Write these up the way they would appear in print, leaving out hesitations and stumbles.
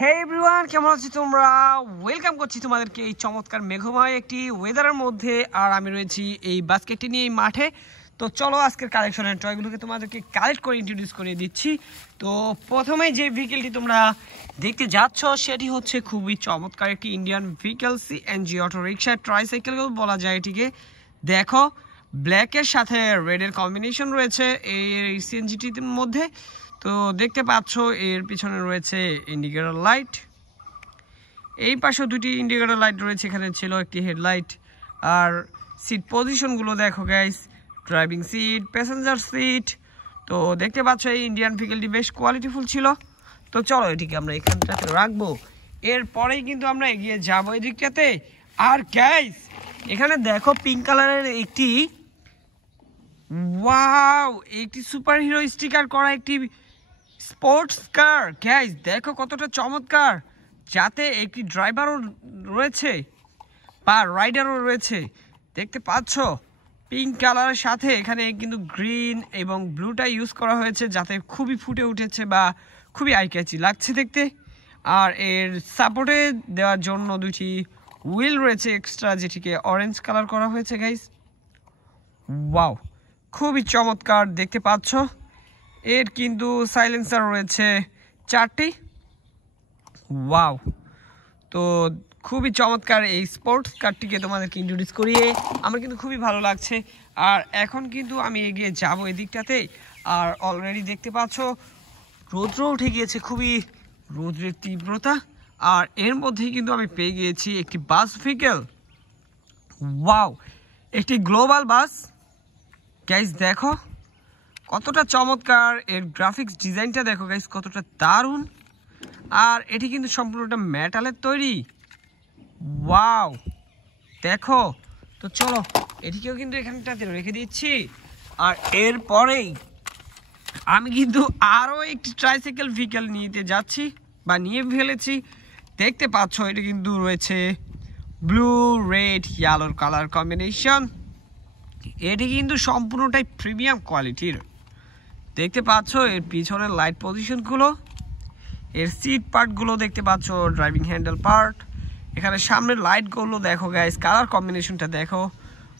হে everyone, কেমন আছো তোমরা? ওয়েলকাম করছি তোমাদেরকে এই চমৎকার মেঘময় একটি ওয়েদারের মধ্যে। আর আমি রয়েছি এই বাস্কেটটি নিয়ে এই মাঠে। তো চলো আজকের কালেকশনের টয়গুলোকে তোমাদেরকে কালেক্ট করে ইন্ট্রোডিউস করে দিচ্ছি। তো প্রথমে যে ভেহিকেলটি তোমরা দেখতে যাচ্ছ সেটি হচ্ছে খুবই চমৎকার একটি Indian vehicle, CNG auto rickshaw tricycle বলা যায় এটিকে। দেখো, ব্ল্যাকের সাথে রেডের কম্বিনেশন রয়েছে এই সিএনজিটির মধ্যে। তো দেখতে পাচ্ছ এর পিছনে রয়েছে ইন্ডিকেটর লাইট, এই পাশে দুটি ইন্ডিকেটর লাইট রয়েছে, এখানে ছিল একটি হেডলাইট। আর সিট পজিশনগুলো দেখো guys, driving seat, passenger seat. তো দেখতে পাচ্ছ এই ইন্ডিয়ান ভেহিকেলটি বেশ কোয়ালিটিফুল ছিল। তো চলো এটিকে আমরা এখানটাতে রাখবো, এরপরেই কিন্তু আমরা এগিয়ে যাবো এই দিকটাতে। আর গাইস এখানে দেখো পিঙ্ক কালারের একটি ওয়াও একটি সুপার হিরো স্টিকার করা একটি স্পোর্টস কার। গাইস দেখো কতটা চমৎকার, যাতে একটি ড্রাইভারও রয়েছে বা রাইডারও রয়েছে। দেখতে পাচ্ছ পিঙ্ক কালারের সাথে এখানে কিন্তু গ্রিন এবং ব্লুটা ইউজ করা হয়েছে, যাতে খুবই ফুটে উঠেছে বা খুবই আই ক্যাচি লাগছে দেখতে। আর এর সাপোর্টে দেওয়ার জন্য দুটি হুইল রয়েছে এক্সট্রা, যেটিকে অরেঞ্জ কালার করা হয়েছে গাইস। ওয়াও, খুবই চমৎকার দেখতে পাচ্ছ। এর কিন্তু সাইলেন্সার রয়েছে 4টি। ওয়াও, তো খুবই চমৎকার এই স্পোর্টস কারটিকে তোমাদেরকে ইন্ট্রোডিউস করিয়ে আমার কিন্তু খুবই ভালো লাগছে। আর এখন কিন্তু আমি এগিয়ে যাব এদিকটাতে। আর অলরেডি দেখতে পাচ্ছ রৌদ্র উঠে গিয়েছে, খুবই রৌদ্রের তীব্রতা। আর এর মধ্যেই কিন্তু আমি পেয়ে গিয়েছি একটি বাস ভেহিকেল। ওয়াও, একটি গ্লোবাল বাস। গাইস দেখো কতটা চমৎকার, এর গ্রাফিক্স ডিজাইনটা দেখো গাইস কতটা দারুণ। আর এটি কিন্তু সম্পূর্ণটা মেটালের তৈরি। ওয়াও দেখো, তো চলো এটিকেও কিন্তু এখানটাতে রেখে দিচ্ছি। আর এরপরেই আমি কিন্তু আরও একটি ট্রাইসাইকেল ভেহিকেল নিতে যাচ্ছি বা নিয়ে ফেলেছি। দেখতে পাচ্ছ এটি কিন্তু রয়েছে ব্লু রেড ইয়েলোর কালার কম্বিনেশন। এটি কিন্তু সম্পূর্ণটাই প্রিমিয়াম কোয়ালিটির। দেখতে পাচ্ছ এর পিছনের লাইট পজিশনগুলো, এর সিট পার্টগুলো দেখতে পাচ্ছ, ড্রাইভিং হ্যান্ডেল পার্ট। এখানে সামনের লাইটগুলো দেখো গাইস, কালার কম্বিনেশনটা দেখো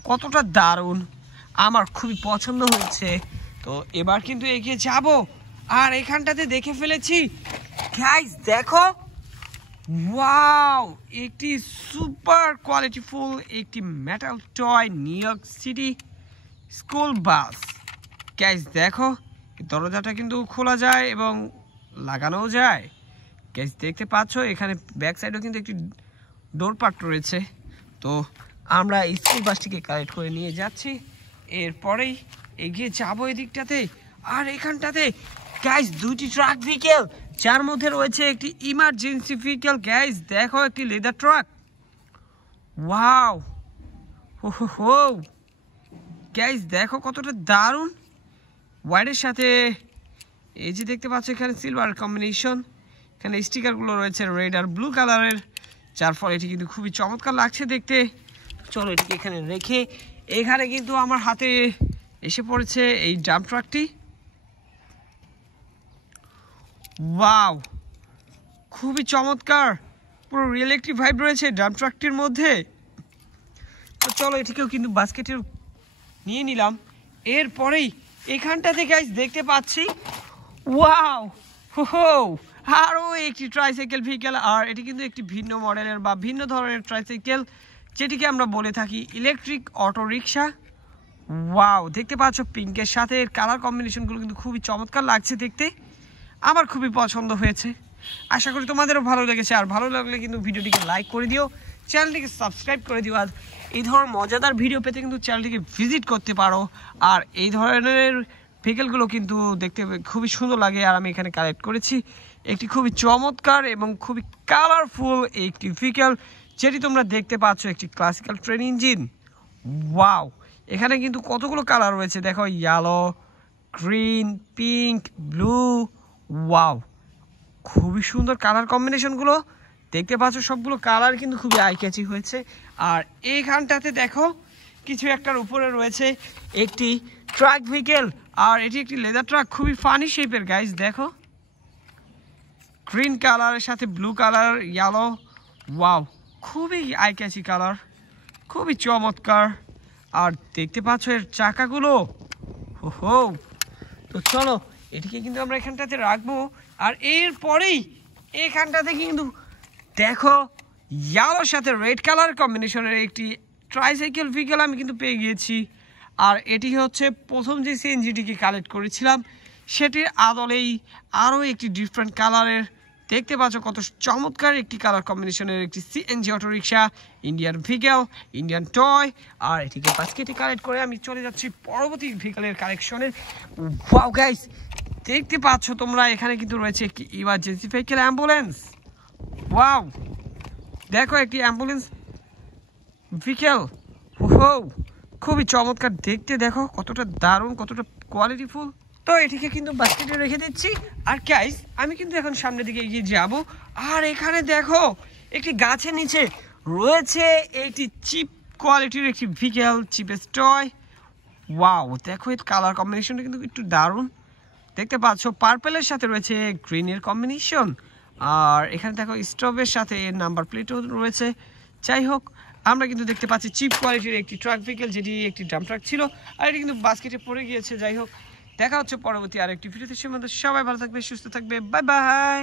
কতটা দারুণ, আমার খুবই পছন্দ হয়েছে। তো এবার কিন্তু এগিয়ে যাব। আর এখানটাতে দেখে ফেলেছি গাইস দেখো, ওয়াও একটি সুপার কোয়ালিটিফুল একটি metal toy new York city school bus. Guys দেখো দরজাটা কিন্তু খোলা যায় এবং লাগানোও যায়। গাইস দেখতে পাচ্ছ এখানে ব্যাক সাইডেও কিন্তু একটি ডোর পার্ট রয়েছে। তো আমরা স্কুল বাসটিকে কালেক্ট করে নিয়ে যাচ্ছি, এরপরেই এগিয়ে যাবো এদিকটাতে। আর এখানটাতে গাইস দুটি ট্রাক ভেহিকেল, যার মধ্যে রয়েছে একটি ইমার্জেন্সি ভেহিকেল। গাইস দেখো একটি লেদার ট্রাক। ওয়াও হো হো হো, গাইস দেখো কতটা দারুণ। হোয়াইটের সাথে এই যে দেখতে পাচ্ছ এখানে সিলভার কম্বিনেশন, এখানে স্টিকারগুলো রয়েছে রেড আর ব্লু কালারের, যার ফলে এটি কিন্তু খুবই চমৎকার লাগছে দেখতে। চলো এটিকে এখানে রেখে, এখানে কিন্তু আমার হাতে এসে পড়েছে এই ডাম্প ট্রাকটি। ওয়াও, খুবই চমৎকার, পুরো রিয়েল একটি ভাইব রয়েছে ডাম্প ট্রাকটির মধ্যে। তো চলো এটিকেও কিন্তু বাস্কেটে নিয়ে নিলাম। এরপরেই এখানটাতে গাইস দেখতে পাচ্ছি ওয়াও হো, আরও একটি ট্রাইসাইকেল ভেহিকেল। আর এটি কিন্তু একটি ভিন্ন মডেলের বা ভিন্ন ধরনের ট্রাইসাইকেল, যেটিকে আমরা বলে থাকি ইলেকট্রিক অটো রিক্সা। ওয়াও দেখতে পাচ্ছ পিঙ্কের সাথে এর কালার কম্বিনেশনগুলো কিন্তু খুবই চমৎকার লাগছে দেখতে, আমার খুবই পছন্দ হয়েছে। আশা করি তোমাদেরও ভালো লেগেছে। আর ভালো লাগলে কিন্তু ভিডিওটিকে লাইক করে দিও, চ্যানেলটিকে সাবস্ক্রাইব করে দিও। আর এই ধরনের মজাদার ভিডিও পেতে কিন্তু চ্যানেলটিকে ভিজিট করতে পারো। আর এই ধরনের ভেহিকেলগুলো কিন্তু দেখতে খুবই সুন্দর লাগে। আর আমি এখানে কালেক্ট করেছি একটি খুবই চমৎকার এবং খুবই কালারফুল একটি ভেহিকেল, যেটি তোমরা দেখতে পাচ্ছ একটি ক্লাসিক্যাল ট্রেন ইঞ্জিন। ওয়াও, এখানে কিন্তু কতগুলো কালার রয়েছে দেখো, yellow, green, pink, blue. Wow, খুবই সুন্দর কালার কম্বিনেশনগুলো দেখতে পাচ্ছ, সবগুলো কালার কিন্তু খুবই আই ক্যাচি হয়েছে। আর এইখানটাতে দেখো কিছু একটার উপরে রয়েছে একটি ট্রাক ভেহিকেল, আর এটি একটি লেদার ট্রাক, খুবই ফানি শেপের গাইস। দেখো গ্রিন কালারের সাথে ব্লু কালার, ইয়েলো, ওয়াও, খুবই আই ক্যাচি কালার, খুবই চমৎকার। আর দেখতে পাচ্ছ এর চাকাগুলো, হো। তো চলো এটিকে কিন্তু আমরা এখানটাতে রাখবো। আর এরপরেই এখানটাতে কিন্তু দেখো ইয়েলোর সাথে রেড কালার কম্বিনেশনের একটি ট্রাইসাইকেল ভেহিকেল আমি কিন্তু পেয়ে গিয়েছি। আর এটি হচ্ছে প্রথম যে সিএনজিটিকে কালেক্ট করেছিলাম সেটির আদলেই আরও একটি ডিফারেন্ট কালারের, দেখতে পাচ্ছ কত চমৎকার একটি কালার কম্বিনেশনের একটি CNG autorickshaw, Indian vehicle, Indian toy. আর এটিকে বাস্কেটে কালেক্ট করে আমি চলে যাচ্ছি পরবর্তী ভেহিকেলের কালেকশনের। ওয়াও গাইস, দেখতে পাচ্ছ তোমরা এখানে কিন্তু রয়েছে একটি ইমার্জেন্সি ভেহিকেল অ্যাম্বুলেন্স। ওয়াও, দেখো একটি অ্যাম্বুলেন্স ভেহিকেল, হো, খুবই চমৎকার দেখতে, দেখো কতটা দারুণ, কতটা কোয়ালিটিফুল। তো এটিকে কিন্তু বাস্কেটে রেখে দিচ্ছি। আর গাইস আমি কিন্তু এখন সামনের দিকে এগিয়ে যাব। আর এখানে দেখো একটি গাছের নিচে রয়েছে একটি চিপ কোয়ালিটির একটি ভেহিকেল, চিপেস্ট টয়। ওয়াও, দেখো এর কালার কম্বিনেশনটা কিন্তু একটু দারুণ, দেখতে পাচ্ছ পার্পেলের সাথে রয়েছে গ্রিনের কম্বিনেশন। আর এখানে দেখো স্টপের সাথে এর নাম্বার প্লেটও রয়েছে। যাই হোক, আমরা কিন্তু দেখতে পাচ্ছি চিপ কোয়ালিটির একটি ট্রাক ভেহিকেল, যেটি একটি ডাম্প ট্রাক ছিল। আর এটি কিন্তু বাস্কেটে পড়ে গিয়েছে। যাই হোক, দেখা হচ্ছে পরবর্তী আরেকটি ভিডিওতে। সে মধ্যে সবাই ভালো থাকবে, সুস্থ থাকবে, বাই বাই।